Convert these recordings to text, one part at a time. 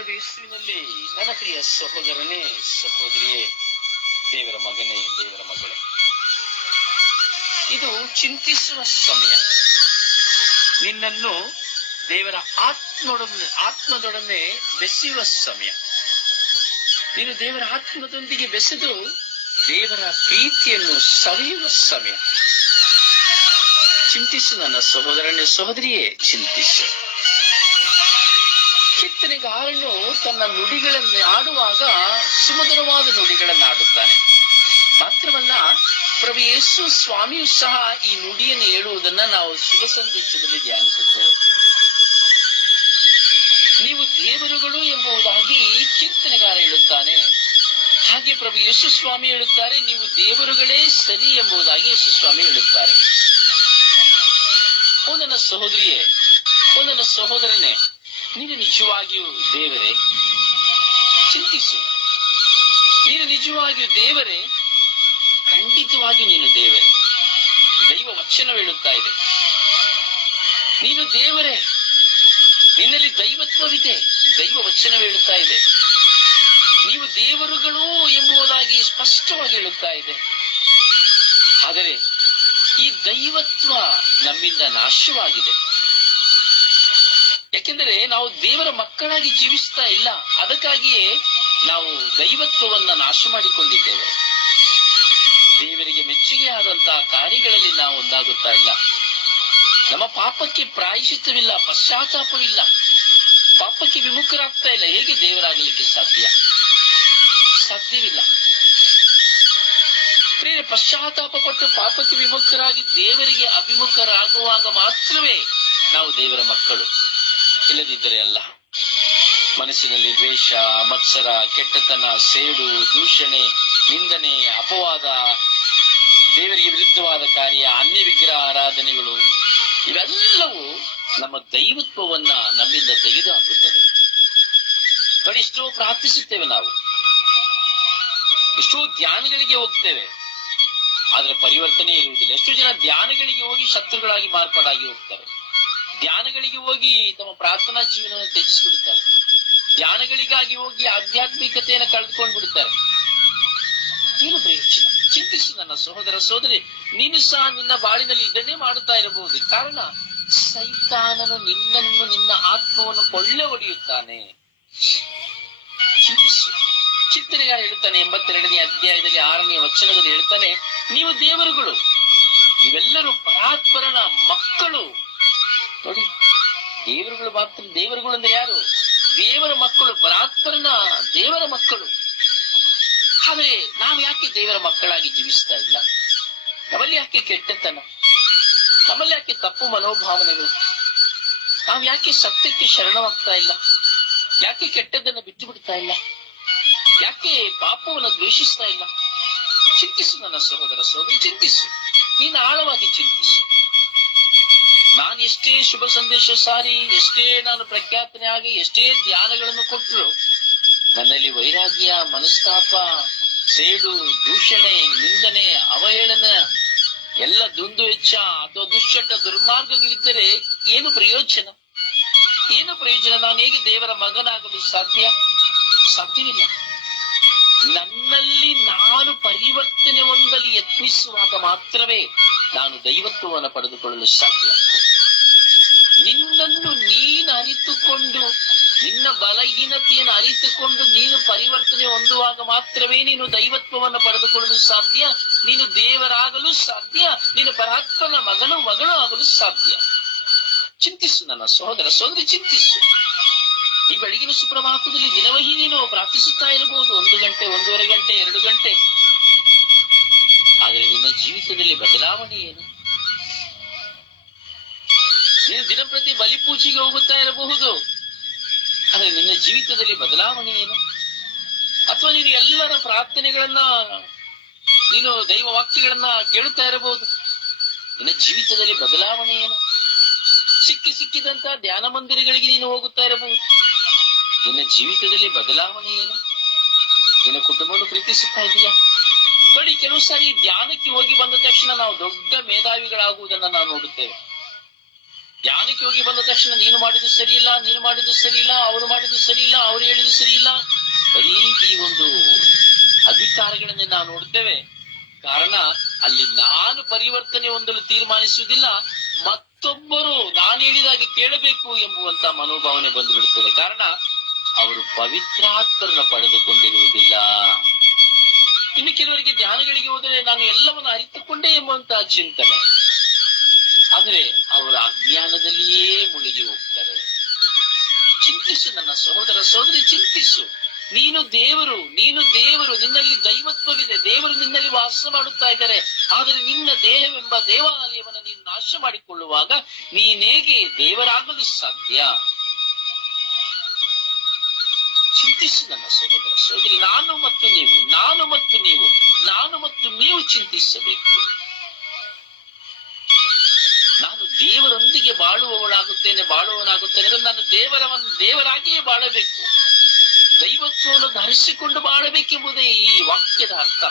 ಯೇಸುವಿನಲ್ಲಿ ನನ್ನ ಪ್ರಿಯ ಸಹೋದರನೇ, ಸಹೋದರಿಯೇ, ದೇವರ ಮಗನೇ, ದೇವರ ಮಗಳೇ. ಇದು ಚಿಂತಿಸುವ ಸಮಯ. ನಿನ್ನನ್ನು ದೇವರ ಆತ್ಮದೊಡನೆ ಆತ್ಮದೊಡನೆ ಬೆಸೆಯುವ ಸಮಯ. ನೀನು ದೇವರ ಆತ್ಮದೊಂದಿಗೆ ಬೆಸೆದು ದೇವರ ಪ್ರೀತಿಯನ್ನು ಸವಿಯುವ ಸಮಯ. ಚಿಂತಿಸು ನನ್ನ ಸಹೋದರನೇ, ಸಹೋದರಿಯೇ, ಚಿಂತಿಸು. ಕೀರ್ತನೆಗಾರನು ತನ್ನ ನುಡಿಗಳನ್ನು ಆಡುವಾಗ ಸುಮಧುರವಾದ ನುಡಿಗಳನ್ನು ಆಡುತ್ತಾನೆ ಮಾತ್ರವಲ್ಲ, ಪ್ರಭು ಯೇಸು ಸ್ವಾಮಿಯು ಸಹ ಈ ನುಡಿಯನ್ನು ಹೇಳುವುದನ್ನ ನಾವು ಶುಭ ಸಂದೇಶದಲ್ಲಿ ಧ್ಯಾನಿಸುತ್ತೇವೆ. ನೀವು ದೇವರುಗಳು ಎಂಬುದಾಗಿ ಕೀರ್ತನೆಗಾರ ಹೇಳುತ್ತಾನೆ. ಹಾಗೆ ಪ್ರಭು ಯೇಸು ಸ್ವಾಮಿ ಹೇಳುತ್ತಾರೆ, ನೀವು ದೇವರುಗಳೇ ಸರಿ ಎಂಬುದಾಗಿ ಯೇಸು ಸ್ವಾಮಿ ಹೇಳುತ್ತಾರೆ. ಒಂದನ ಸಹೋದರಿಯೇ ನನ್ನ ಸಹೋದರನೇ ನೀನು ನಿಜವಾಗಿಯೂ ದೇವರೇ? ಚಿಂತಿಸು. ನೀನು ನಿಜವಾಗಿಯೂ ದೇವರೇ? ಖಂಡಿತವಾಗಿಯೂ ನೀನು ದೇವರೇ. ದೈವ ವಚನ ಹೇಳುತ್ತಾ ಇದೆ. ನೀನು ದೇವರೇ. ನಿನ್ನಲ್ಲಿ ದೈವತ್ವವಿದೆ. ದೈವ ವಚನ ಹೇಳುತ್ತಾ ಇದೆ. ನೀವು ದೇವರುಗಳು ಎಂಬುದಾಗಿ ಸ್ಪಷ್ಟವಾಗಿ ಹೇಳುತ್ತಾ ಇದೆ. ಆದರೆ ಈ ದೈವತ್ವ ನಮ್ಮಿಂದ ನಾಶವಾಗಿದೆ. ಯಾಕೆಂದರೆ ನಾವು ದೇವರ ಮಕ್ಕಳಾಗಿ ಜೀವಿಸ್ತಾ ಇಲ್ಲ. ಅದಕ್ಕಾಗಿಯೇ ನಾವು ದೈವತ್ವವನ್ನ ನಾಶ ಮಾಡಿಕೊಂಡಿದ್ದೇವೆ. ದೇವರಿಗೆ ಮೆಚ್ಚುಗೆ ಆದಂತಹ ಕಾರ್ಯಗಳಲ್ಲಿ ನಾವು ಒಂದಾಗುತ್ತಾ ಇಲ್ಲ. ನಮ್ಮ ಪಾಪಕ್ಕೆ ಪ್ರಾಯಶಿತ್ವವಿಲ್ಲ ಪಶ್ಚಾತ್ತಾಪವಿಲ್ಲ. ಪಾಪಕ್ಕೆ ವಿಮುಖರಾಗ್ತಾ ಇಲ್ಲ. ಹೇಗೆ ದೇವರಾಗಲಿಕ್ಕೆ ಸಾಧ್ಯ? ಸಾಧ್ಯವಿಲ್ಲ. ಪ್ರೇರೆ ಪಶ್ಚಾತ್ತಾಪ ಪಟ್ಟು ಪಾಪಕ್ಕೆ ವಿಮುಖರಾಗಿ ದೇವರಿಗೆ ಅಭಿಮುಖರಾಗುವಾಗ ಮಾತ್ರವೇ ನಾವು ದೇವರ ಮಕ್ಕಳು. ಇಲ್ಲದಿದ್ದರೆ ಅಲ್ಲ. ಮನಸ್ಸಿನಲ್ಲಿ ದ್ವೇಷ, ಮತ್ಸರ, ಕೆಟ್ಟತನ, ಸೇಡು, ದೂಷಣೆ, ನಿಂದನೆ, ಅಪವಾದ, ದೇವರಿಗೆ ವಿರುದ್ಧವಾದ ಕಾರ್ಯ, ಅನ್ಯ ವಿಗ್ರಹ ಆರಾಧನೆಗಳು, ಇವೆಲ್ಲವೂ ನಮ್ಮ ದೈವತ್ವವನ್ನ ನಮ್ಮಿಂದ ತೆಗೆದುಹಾಕುತ್ತದೆ ನೋಡಿ, ಎಷ್ಟೋ ಪ್ರಾರ್ಥಿಸುತ್ತೇವೆ ನಾವು. ಎಷ್ಟೋ ಧ್ಯಾನಗಳಿಗೆ ಹೋಗ್ತೇವೆ. ಆದ್ರೆ ಪರಿವರ್ತನೆ ಇರುವುದಿಲ್ಲ. ಎಷ್ಟೋ ಜನ ಧ್ಯಾನಗಳಿಗೆ ಹೋಗಿ ಶತ್ರುಗಳಾಗಿ ಮಾರ್ಪಾಡಾಗಿ ಹೋಗ್ತಾರೆ. ಧ್ಯಾನಗಳಿಗೆ ಹೋಗಿ ತಮ್ಮ ಪ್ರಾರ್ಥನಾ ಜೀವನವನ್ನು ತ್ಯಜಿಸಿಬಿಡುತ್ತಾರೆ. ಧ್ಯಾನಗಳಿಗಾಗಿ ಹೋಗಿ ಆಧ್ಯಾತ್ಮಿಕತೆಯನ್ನು ಕಳೆದುಕೊಂಡು ಬಿಡುತ್ತಾರೆ ಏನು ಪ್ರಯೋಜನ? ಚಿಂತಿಸಿ ನನ್ನ ಸಹೋದರ ಸಹೋದರಿ ನೀನು ಸಹ ನಿನ್ನ ಬಾಳಿನಲ್ಲಿ ಇದನ್ನೇ ಮಾಡುತ್ತಾ ಇರಬಹುದು. ಕಾರಣ, ಸೈತಾನನು ನಿನ್ನನ್ನು ನಿನ್ನ ಆತ್ಮವನ್ನು ಕೊಳ್ಳೆ ಹೊಡೆಯುತ್ತಾನೆ ಚಿಂತಿಸು. ಚಿಂತನೆಗಾರ ಹೇಳ್ತಾನೆ ಎಂಬತ್ತೆರಡನೇ ಅಧ್ಯಾಯದಲ್ಲಿ ಆರನೇ ವಚನದಲ್ಲಿ ಹೇಳ್ತಾನೆ, ನೀವು ದೇವರುಗಳು ಇವೆಲ್ಲರೂ ಪರಾತ್ಪರನ ಮಕ್ಕಳು. ನೋಡಿ, ದೇವರುಗಳು ಮಾತ್ರ, ದೇವರುಗಳು ಅಂದ್ರೆ ಯಾರು? ದೇವರ ಮಕ್ಕಳು, ಪರಾತ್ಪರನ ದೇವರ ಮಕ್ಕಳು. ಆದರೆ ನಾವು ಯಾಕೆ ದೇವರ ಮಕ್ಕಳಾಗಿ ಜೀವಿಸ್ತಾ ಇಲ್ಲ? ನಮ್ಮಲ್ಲಿ ಯಾಕೆ ಕೆಟ್ಟತನ? ನಮ್ಮಲ್ಲಿ ಯಾಕೆ ತಪ್ಪು ಮನೋಭಾವನೆಗಳು? ನಾವು ಯಾಕೆ ಸತ್ಯಕ್ಕೆ ಶರಣವಾಗ್ತಾ ಇಲ್ಲ? ಯಾಕೆ ಕೆಟ್ಟದ್ದನ್ನು ಬಿಟ್ಟು ಬಿಡ್ತಾ ಇಲ್ಲ? ಯಾಕೆ ಪಾಪವನ್ನು ದ್ವೇಷಿಸ್ತಾ ಇಲ್ಲ? ಚಿಂತಿಸು ನನ್ನ ಸಹೋದರ ಸಹೋದರಿ, ಚಿಂತಿಸು. ನೀನು ಆಳವಾಗಿ ಚಿಂತಿಸು. ನಾನು ಎಷ್ಟೇ ಶುಭ ಸಂದೇಶ ಸಾರಿ, ಎಷ್ಟೇ ನಾನು ಪ್ರಖ್ಯಾತನೆ ಆಗಿ, ಎಷ್ಟೇ ಧ್ಯಾನಗಳನ್ನು ಕೊಟ್ಟರು, ನನ್ನಲ್ಲಿ ವೈರಾಗ್ಯ, ಮನಸ್ತಾಪ, ಸೇಡು, ದೂಷಣೆ, ನಿಂದನೆ, ಅವಹೇಳನ, ಎಲ್ಲ ದುಂದು ವೆಚ್ಚ ಅಥವಾ ದುಶ್ಚಟ, ದುರ್ಮಾರ್ಗಗಳಿದ್ದರೆ ಏನು ಪ್ರಯೋಜನ? ಏನು ಪ್ರಯೋಜನ? ನಾನು ಹೇಗೆ ದೇವರ ಮಗನಾಗಲು ಸಾಧ್ಯ? ಸಾಧ್ಯವಿಲ್ಲ. ನನ್ನಲ್ಲಿ ನಾನು ಪರಿವರ್ತನೆ ಹೊಂದಲು ಯತ್ನಿಸುವಾಗ ಮಾತ್ರವೇ ನಾನು ದೈವತ್ವವನ್ನು ಪಡೆದುಕೊಳ್ಳಲು ಸಾಧ್ಯ. ನಿನ್ನನ್ನು ನೀನು ಅರಿತುಕೊಂಡು, ನಿನ್ನ ಬಲಹೀನತೆಯನ್ನು ಅರಿತುಕೊಂಡು ನೀನು ಪರಿವರ್ತನೆ ಹೊಂದುವಾಗ ಮಾತ್ರವೇ ನೀನು ದೈವತ್ವವನ್ನು ಪಡೆದುಕೊಳ್ಳಲು ಸಾಧ್ಯ. ನೀನು ದೇವರಾಗಲು ಸಾಧ್ಯ. ನೀನು ಪರಾತ್ಮನ ಮಗನು ಮಗಳು ಆಗಲು ಸಾಧ್ಯ. ಚಿಂತಿಸು ನನ್ನ ಸಹೋದರ ಸಹೋದರಿ ಚಿಂತಿಸು. ಈ ಬೆಳಗಿನ ಸುಪ್ರಭಾತದಲ್ಲಿ ದಿನವಹಿ ನೀನು ಪ್ರಾರ್ಥಿಸುತ್ತಾ ಇರಬಹುದು. ಒಂದು ಗಂಟೆ, ಒಂದೂವರೆ ಗಂಟೆ, ಎರಡು ಗಂಟೆ. ಆದರೆ ನಿಮ್ಮ ಜೀವಿತದಲ್ಲಿ ಬದಲಾವಣೆ ಏನು? ನೀನು ದಿನಪ್ರತಿ ಬಲಿಪೂಜೆಗೆ ಹೋಗುತ್ತಾ ಇರಬಹುದು. ಆದರೆ ನಿನ್ನ ಜೀವಿತದಲ್ಲಿ ಬದಲಾವಣೆ ಏನು? ಅಥವಾ ನೀನು ಎಲ್ಲರ ಪ್ರಾರ್ಥನೆಗಳನ್ನ, ನೀನು ದೈವ ವಾಕ್ಯಗಳನ್ನ ಕೇಳುತ್ತಾ ಇರಬಹುದು? ನಿನ್ನ ಜೀವಿತದಲ್ಲಿ ಬದಲಾವಣೆ ಏನು? ಸಿಕ್ಕಿ ಸಿಕ್ಕಿದಂತ ಧ್ಯಾನ ಮಂದಿರಗಳಿಗೆ ನೀನು ಹೋಗುತ್ತಾ ಇರಬಹುದು. ನಿನ್ನ ಜೀವಿತದಲ್ಲಿ ಬದಲಾವಣೆ ಏನು? ನಿನ್ನ ಕುಟುಂಬವನ್ನು ಪ್ರೀತಿಸುತ್ತಾ ಇದೆಯಾ? ನೋಡಿ ಕೆಲವು ಸಾರಿ ಧ್ಯಾನಕ್ಕೆ ಹೋಗಿ ಬಂದ ತಕ್ಷಣ ನಾವು ದೊಡ್ಡ ಮೇಧಾವಿಗಳಾಗುವುದನ್ನ ನಾವು ನೋಡುತ್ತೇವೆ. ಧ್ಯಾನಕ್ಕೆ ಹೋಗಿ ಬಂದ ತಕ್ಷಣ ನೀನು ಮಾಡಿದ್ದು ಸರಿ ಇಲ್ಲ ನೀನು ಮಾಡಿದ್ದು ಸರಿ ಇಲ್ಲ ಅವರು ಮಾಡಿದ್ದು ಸರಿ ಇಲ್ಲ ಅವ್ರು ಹೇಳಿದ್ದು ಸರಿ ಇಲ್ಲ ಬರೀ ಈ ಒಂದು ಅಧಿಕಾರಗಳನ್ನೇ ನಾವು ನೋಡ್ತೇವೆ ಕಾರಣ, ಅಲ್ಲಿ ನಾನು ಪರಿವರ್ತನೆ ಹೊಂದಲು ತೀರ್ಮಾನಿಸುವುದಿಲ್ಲ, ಮತ್ತೊಬ್ಬರು ನಾನು ಹೇಳಿದಾಗೆ ಕೇಳಬೇಕು ಎಂಬುವಂತ ಮನೋಭಾವನೆ ಬಂದು ಬಿಡುತ್ತದೆ. ಕಾರಣ, ಅವರು ಪವಿತ್ರಾತ್ಮರನ್ನ ಪಡೆದುಕೊಂಡಿರುವುದಿಲ್ಲ. ಇನ್ನು ಕೆಲವರಿಗೆ ಧ್ಯಾನಗಳಿಗೆ ಹೋದರೆ ನಾನು ಎಲ್ಲವನ್ನು ಅರಿತುಕೊಂಡೆ ಎಂಬಂತಹ ಚಿಂತನೆ. ಆದರೆ ಅವರ ಅಜ್ಞಾನದಲ್ಲಿಯೇ ಮುಳುಗಿ ಹೋಗ್ತಾರೆ. ಚಿಂತಿಸು ನನ್ನ ಸಹೋದರ ಸಹೋದರಿ, ಚಿಂತಿಸು. ನೀನು ದೇವರು ನೀನು ದೇವರು, ನಿನ್ನಲ್ಲಿ ದೈವತ್ವವಿದೆ, ದೇವರು ನಿನ್ನಲ್ಲಿ ವಾಸ ಮಾಡುತ್ತಾ ಇದ್ದಾರೆ. ಆದರೆ ನಿನ್ನ ದೇಹವೆಂಬ ದೇವಾಲಯವನ್ನು ನೀನು ನಾಶ ಮಾಡಿಕೊಳ್ಳುವಾಗ ನೀನೇಗೆ ದೇವರಾಗಲು ಸಾಧ್ಯ? ಚಿಂತಿಸು ನನ್ನ ಸಹೋದರ ಸಹೋದರಿ ನಾನು ಮತ್ತು ನೀವು, ನಾನು ಮತ್ತು ನೀವು, ನಾನು ಮತ್ತು ನೀವು ಚಿಂತಿಸಬೇಕು. ನಾನು ದೇವರೊಂದಿಗೆ ಬಾಳುವವಳಾಗುತ್ತೇನೆ, ಬಾಳುವವನಾಗುತ್ತೇನೆ ಅಂದ್ರೆ ನಾನು ದೇವರವನ್ನು, ದೇವರಾಗಿಯೇ ಬಾಳಬೇಕು. ದೈವತ್ವವನ್ನು ಧರಿಸಿಕೊಂಡು ಬಾಳಬೇಕೆಂಬುದೇ ಈ ವಾಕ್ಯದ ಅರ್ಥ.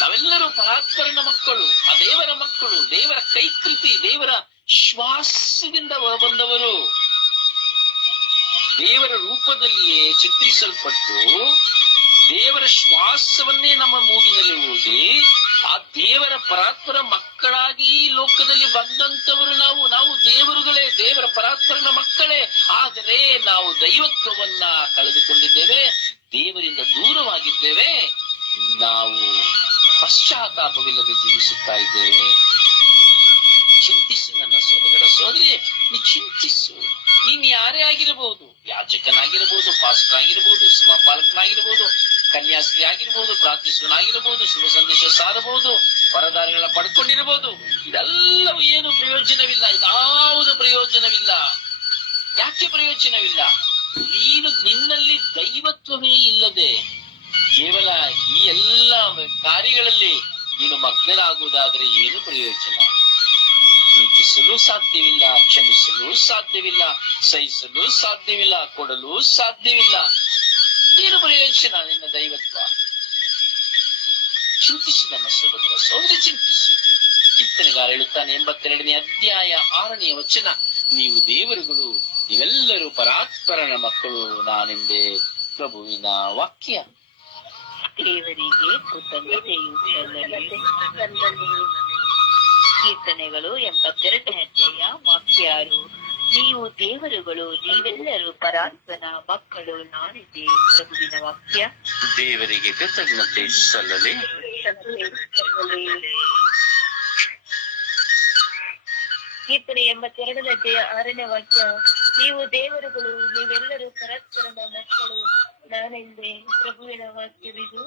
ನಾವೆಲ್ಲರೂ ಪರಾತ್ಮರನ ಮಕ್ಕಳು, ಆ ದೇವರ ಮಕ್ಕಳು, ದೇವರ ಕೈಕೃತಿ, ದೇವರ ಶ್ವಾಸದಿಂದ ಹೊರಬಂದವರು. ದೇವರ ರೂಪದಲ್ಲಿಯೇ ಚಿತ್ರಿಸಲ್ಪಟ್ಟು ದೇವರ ಶ್ವಾಸವನ್ನೇ ನಮ್ಮ ಮೂಗಿನಲ್ಲಿ ಓದಿ ಆ ದೇವರ ಪರಾತ್ಪರ ಮಕ್ಕಳಾಗಿ ಲೋಕದಲ್ಲಿ ಬಂದಂತವರು ನಾವು ನಾವು ದೇವರುಗಳೇ, ದೇವರ ಪರಾತ್ಪರನ ಮಕ್ಕಳೇ. ಆದರೆ ನಾವು ದೈವತ್ವವನ್ನ ಕಳೆದುಕೊಂಡಿದ್ದೇವೆ, ದೇವರಿಂದ ದೂರವಾಗಿದ್ದೇವೆ. ನಾವು ಪಶ್ಚಾತ್ತಾಪವಿಲ್ಲದೆ ಜೀವಿಸುತ್ತಾ ಇದ್ದೇವೆ. ಚಿಂತಿಸಿ ನನ್ನ ಸಹೋದರ ಸಹೋದರಿ, ನೀ ಚಿಂತಿಸು. ನೀನ್ ಯಾರೇ ಆಗಿರಬಹುದು ಯಾಜಕನಾಗಿರಬಹುದು ಪಾಸ್ಟರ್ ಆಗಿರಬಹುದು ಸಮಪಾಲಕನಾಗಿರಬಹುದು ಕನ್ಯಾಸ್ತ್ರೀ ಆಗಿರ್ಬೋದು ಪ್ರಾರ್ಥಿಸುವನಾಗಿರಬಹುದು ಶುಭ ಸಂದೇಶ ಸಾರಬಹುದು ವರದಾನಗಳ ಪಡ್ಕೊಂಡಿರಬಹುದು ಇದೆಲ್ಲವೂ ಏನು ಪ್ರಯೋಜನವಿಲ್ಲ ಇದಾವುದು ಪ್ರಯೋಜನವಿಲ್ಲ. ಯಾಕೆ ಪ್ರಯೋಜನವಿಲ್ಲ? ನೀನು ನಿನ್ನಲ್ಲಿ ದೈವತ್ವವೇ ಇಲ್ಲದೆ, ಕೇವಲ ಈ ಎಲ್ಲ ಕಾರ್ಯಗಳಲ್ಲಿ ನೀನು ಮಗ್ನರಾಗುವುದಾದ್ರೆ ಏನು ಪ್ರಯೋಜನ? ಪ್ರೀತಿಸಲು ಸಾಧ್ಯವಿಲ್ಲ, ಕ್ಷಮಿಸಲು ಸಾಧ್ಯವಿಲ್ಲ, ಸಹಿಸಲು ಸಾಧ್ಯವಿಲ್ಲ, ಕೊಡಲು ಸಾಧ್ಯವಿಲ್ಲ. ಏನು ಪ್ರಯೋಜನ ನಿನ್ನ ದೈವತ್ವ. ಚಿಂತಿಸಿ ನನ್ನ ಸಹೋದರ ಸಹೋದರಿ, ಚಿಂತಿಸು. ಕೀರ್ತನೆಗಾರ ಹೇಳುತ್ತಾನೆ ಎಂಬತ್ತೆರಡನೇ ಅಧ್ಯಾಯ ಆರನೆಯ ವಚನ. ನೀವು ದೇವರುಗಳು, ನೀವೆಲ್ಲರೂ ಪರಾತ್ಪರನ ಮಕ್ಕಳು ನಾನೆಂದೇ ಪ್ರಭುವಿನ ವಾಕ್ಯ. ದೇವರಿಗೆ ಕೃತಜ್ಞತೆಯು. ಕೀರ್ತನೆಗಳು ಎಂಬತ್ತೆರಡನೇ ಅಧ್ಯಾಯ ವಾಕ್ಯ ಆರು ನೀವು ದೇವರುಗಳು ನೀವೆಲ್ಲರೂ ಪರಾತ್ಮನ ಮಕ್ಕಳು ನಾನಿದೆ ಪ್ರಭುವಿನ ವಾಕ್ಯ. ದೇವರಿಗೆ ಕೃತಜ್ಞತೆ ಸಲ್ಲಲಿ. ಕೀರ್ತನೆ ಎಂಬತ್ತೆರಡನೇ ಅಧ್ಯಾಯ ಆರನೇ ವಾಕ್ಯ. ನೀವು ದೇವರುಗಳು ನೀವೆಲ್ಲರೂ ಪರಸ್ಪರನ ಮಕ್ಕಳು ನಾನೆಂದೇ ಪ್ರಭುವಿನ ವಾಕ್ಯವಿದು.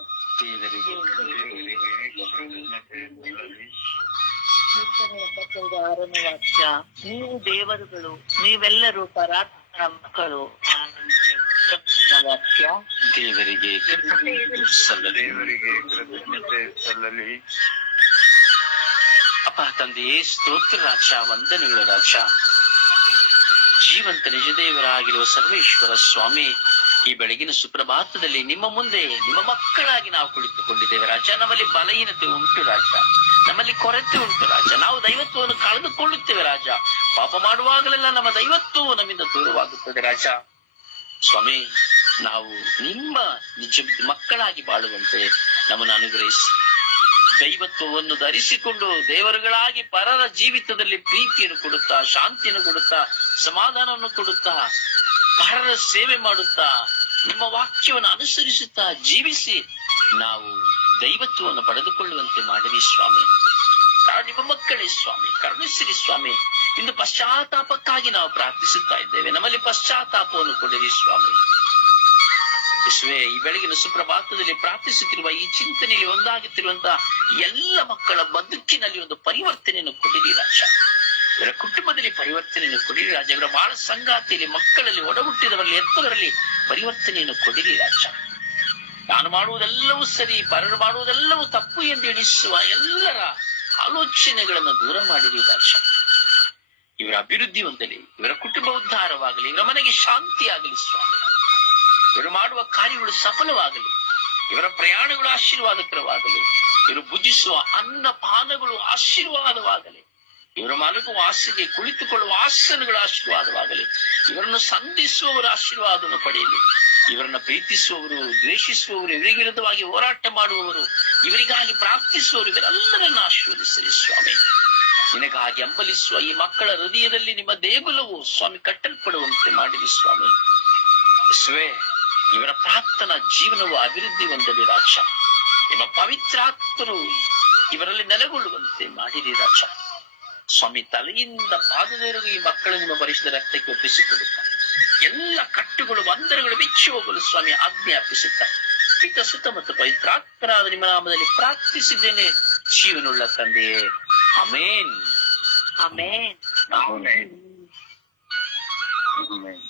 ಎಂಬತ್ತೈದು ಆರನೇ ವಾಕ್ಯ ನೀವು ದೇವರುಗಳು ನೀವೆಲ್ಲರೂ ಪರಾತ್ಮ ಮಕ್ಕಳು ವಾಕ್ಯ ದೇವರಿಗೆ ದೇವರಿಗೆ ಕೃತಜ್ಞತೆ ಸಲ್ಲಲಿ. ಅಪ್ಪ ತಂದೆಯೇ ಸ್ತೋತ್ರ ರಾಜ ವಂದನೆಗಳ ರಾಜ ಜೀವಂತ ನಿಜದೇವರಾಗಿರುವ ಸರ್ವೇಶ್ವರ ಸ್ವಾಮಿ ಈ ಬೆಳಗಿನ ಸುಪ್ರಭಾತದಲ್ಲಿ ನಿಮ್ಮ ಮುಂದೆ ನಿಮ್ಮ ಮಕ್ಕಳಾಗಿ ನಾವು ಕುಳಿತುಕೊಂಡಿದ್ದೇವೆ ರಾಜ. ನಮ್ಮಲ್ಲಿ ಬಲಹೀನತೆ ಉಂಟು ರಾಜ. ನಮ್ಮಲ್ಲಿ ಕೊರತೆ ಉಂಟು ರಾಜ. ನಾವು ದೈವತ್ವವನ್ನು ಕಳೆದುಕೊಳ್ಳುತ್ತೇವೆ ರಾಜ. ಪಾಪ ಮಾಡುವಾಗಲೆಲ್ಲ ನಮ್ಮ ದೈವತ್ವವು ನಮ್ಮಿಂದ ದೂರವಾಗುತ್ತದೆ ರಾಜ. ಸ್ವಾಮಿ, ನಾವು ನಿಮ್ಮ ನಿಜ ಮಕ್ಕಳಾಗಿ ಬಾಳುವಂತೆ ನಮ್ಮನ್ನು ಅನುಗ್ರಹಿಸಿ. ದೈವತ್ವವನ್ನು ಧರಿಸಿಕೊಂಡು ದೇವರುಗಳಾಗಿ ಪರರ ಜೀವಿತದಲ್ಲಿ ಪ್ರೀತಿಯನ್ನು ಕೊಡುತ್ತಾ, ಶಾಂತಿಯನ್ನು ಕೊಡುತ್ತಾ, ಸಮಾಧಾನವನ್ನು ಕೊಡುತ್ತಾ, ಪರರ ಸೇವೆ ಮಾಡುತ್ತಾ, ನಿಮ್ಮ ವಾಕ್ಯವನ್ನು ಅನುಸರಿಸುತ್ತಾ ಜೀವಿಸಿ ನಾವು ದೈವತ್ವವನ್ನು ಪಡೆದುಕೊಳ್ಳುವಂತೆ ಮಾಡಿರಿ ಸ್ವಾಮಿ. ನಿಮ್ಮ ಮಕ್ಕಳೇ ಸ್ವಾಮಿ, ಕರುಣಿಸಿರಿ ಸ್ವಾಮಿ. ಇಂದು ಪಶ್ಚಾತ್ತಾಪಕ್ಕಾಗಿ ನಾವು ಪ್ರಾರ್ಥಿಸುತ್ತಾ ಇದ್ದೇವೆ. ನಮ್ಮಲ್ಲಿ ಪಶ್ಚಾತ್ತಾಪವನ್ನು ಕೊಡಿರಿ ಸ್ವಾಮಿ. ಯೇಸುವೆ, ಈ ಬೆಳಗಿನ ಸುಪ್ರಭಾತದಲ್ಲಿ ಪ್ರಾರ್ಥಿಸುತ್ತಿರುವ ಈ ಚಿಂತನೆಯಲ್ಲಿ ಒಂದಾಗುತ್ತಿರುವಂತಹ ಎಲ್ಲ ಮಕ್ಕಳ ಬದುಕಿನಲ್ಲಿ ಒಂದು ಪರಿವರ್ತನೆಯನ್ನು ಕೊಡಿರಿ ರಾಜ. ಇವರ ಕುಟುಂಬದಲ್ಲಿ ಪರಿವರ್ತನೆಯನ್ನು ಕೊಡಿರಿ ರಾಜ. ಇವರ ಬಾಳ ಸಂಗಾತಿಯಲ್ಲಿ ಮಕ್ಕಳಲ್ಲಿ ಒಡಹುಟ್ಟಿದವರಲ್ಲಿ ಎತ್ತವರಲ್ಲಿ ಪರಿವರ್ತನೆಯನ್ನು ಕೊಡಿರಿ ರಾಜ. ನಾನು ಮಾಡುವುದೆಲ್ಲವೂ ಸರಿ ಪರರು ಮಾಡುವುದೆಲ್ಲವೂ ತಪ್ಪು ಎಂದು ಎಣಿಸುವ ಎಲ್ಲರ ಆಲೋಚನೆಗಳನ್ನು ದೂರ ಮಾಡಿರಿ ದಾಶ ಇವರ ಅಭಿವೃದ್ಧಿ ಹೊಂದಲಿ, ಇವರ ಕುಟುಂಬ ಉದ್ಧಾರವಾಗಲಿ, ಇವರ ಮನೆಗೆ ಶಾಂತಿ ಆಗಲಿ ಸ್ವಾಮಿ. ಇವರು ಮಾಡುವ ಕಾರ್ಯಗಳು ಸಫಲವಾಗಲಿ, ಇವರ ಪ್ರಯಾಣಗಳು ಆಶೀರ್ವಾದಕರವಾಗಲಿ, ಇವರು ಭುಜಿಸುವ ಅನ್ನ ಪಾನಗಳು ಆಶೀರ್ವಾದವಾಗಲಿ, ಇವರ ಮಲಗುವ ಆಸೆಗೆ ಕುಳಿತುಕೊಳ್ಳುವ ಆಸನಗಳ ಆಶೀರ್ವಾದವಾಗಲಿ, ಇವರನ್ನು ಸಂಧಿಸುವವರ ಆಶೀರ್ವಾದವನ್ನು ಪಡೆಯಲಿ. ಇವರನ್ನ ಪ್ರೀತಿಸುವವರು, ದ್ವೇಷಿಸುವವರು, ಇವರಿಗೆ ವಿರುದ್ಧವಾಗಿ ಹೋರಾಟ ಮಾಡುವವರು, ಇವರಿಗಾಗಿ ಪ್ರಾರ್ಥಿಸುವವರು, ಇವರೆಲ್ಲರನ್ನ ಆಶೀರ್ವದಿಸಲಿ ಸ್ವಾಮಿ. ನಿನಗಾಗಿ ಅಂಬಲಿಸುವ ಈ ಮಕ್ಕಳ ಹೃದಯದಲ್ಲಿ ನಿಮ್ಮ ದೇಗುಲವು ಸ್ವಾಮಿ ಕಟ್ಟಲ್ಪಡುವಂತೆ ಮಾಡಿರಿ ಸ್ವಾಮಿ. ಸ್ವೇ ಇವರ ಪ್ರಾರ್ಥನಾ ಜೀವನವು ಅಭಿವೃದ್ಧಿ ಹೊಂದಲಿ ರಾಜ. ನಿಮ್ಮ ಪವಿತ್ರಾತ್ಮರು ಇವರಲ್ಲಿ ನೆಲೆಗೊಳ್ಳುವಂತೆ ಮಾಡಿರಿ ರಾಜ. ಸ್ವಾಮಿ ತಲೆಯಿಂದ ಪಾದದವರೆಗೂ ಈ ಮಕ್ಕಳನ್ನು ನಿಮ್ಮ ರಕ್ತಕ್ಕೆ ಒಪ್ಪಿಸಿಕೊಡುತ್ತಾರೆ ಎಲ್ಲ ಕಟ್ಟುಗಳು ಬಂದರುಗಳು ಬಿಚ್ಚಿ ಹೋಗಲು ಸ್ವಾಮಿ ಆಜ್ಞಾಪಿಸುತ್ತಾರೆ ಪಿತ ಸುತ್ತ ಮತ್ತು ಪವಿತ್ರಾತ್ಮರಾದ ನಿಮ್ಮ ನಾಮದಲ್ಲಿ ಪ್ರಾರ್ಥಿಸಿದ್ದೇನೆ ಜೀವನುಳ್ಳ ತಂದೆಯೇ ಅಮೇನ್ ಆಮೇನ್ ಆಮೆನ್. ಆಮೆನ್.